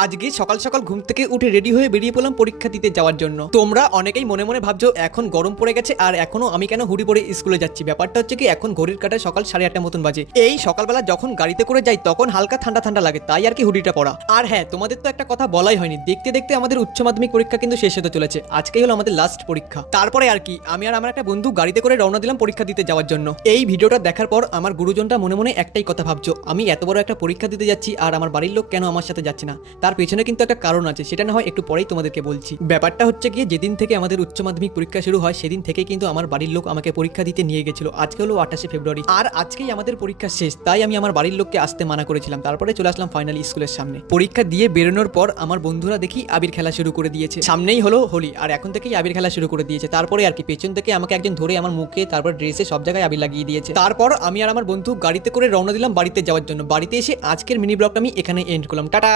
আজকে সকাল সকাল ঘুম থেকে উঠে রেডি হয়ে বেরিয়ে পড়লাম পরীক্ষা দিতে যাওয়ার জন্য। তোমরা অনেকেই মনে মনে ভাবছো এখন গরম পড়ে গেছে আর এখনো আমি কেন হুডি পরে স্কুলে যাচ্ছি। ব্যাপারটা হচ্ছে কি, এখন ঘড়ির কাঁটায় সকাল 8:30 মতন বাজে। এই সকালবেলা যখন গাড়িতে করে যাই তখন হালকা ঠান্ডা ঠান্ডা লাগে, তাই আর কি হুডিটা পরা। আর হ্যাঁ, তোমাদের তো একটা কথা বলাই হয়নি, দেখতে দেখতে আমাদের উচ্চ মাধ্যমিক পরীক্ষা কিন্তু শেষ হতে চলেছে। আজকেই হলো আমাদের লাস্ট পরীক্ষা। তারপরে আর কি আমি আর আমার একটা বন্ধু গাড়িতে করে রওনা দিলাম পরীক্ষা দিতে যাওয়ার জন্য। এই ভিডিওটা দেখার পর আমার গুরুজনটা মনে মনে একটাই কথা ভাবছো, আমি এত বড় একটা পরীক্ষা দিতে যাচ্ছি আর আমার বাড়ির লোক কেন আমার সাথে যাচ্ছে না। তার পেছনে কিন্তু একটা কারণ আছে, সেটা না হয় একটু পরেই তোমাদেরকে বলছি। ব্যাপারটা হচ্ছে গিয়ে, যেদিন থেকে আমাদের উচ্চ মাধ্যমিক পরীক্ষা শুরু হয় সেদিন থেকে কিন্তু আমার বাড়ির লোক আমাকে পরীক্ষা দিতে নিয়ে গেছিল। আজকে হলো 28শে ফেব্রুয়ারি আর আজকেই আমাদের পরীক্ষা শেষ, তাই আমি আমার বাড়ির লোককে আসতে মানা করেছিলাম। তারপরে চলে আসলাম ফাইনালি স্কুলের সামনে। পরীক্ষা দিয়ে বেরোনোর পর আমার বন্ধুরা দেখি আবির খেলা শুরু করে দিয়েছে। সামনেই হলো হোলি আর এখন থেকেই আবির খেলা শুরু করে দিয়েছে। তারপরে আর কি পেছন থেকে আমাকে একজন ধরে আমার মুখে তারপর ড্রেসে সব জায়গায় আবির লাগিয়ে দিয়েছে। তারপর আমি আর আমার বন্ধু গাড়িতে করে রওনা দিলাম বাড়িতে যাওয়ার জন্য। বাড়িতে এসে আজকের মিনি ব্লগটা আমি এখানে এন্ড করলাম। টাটা।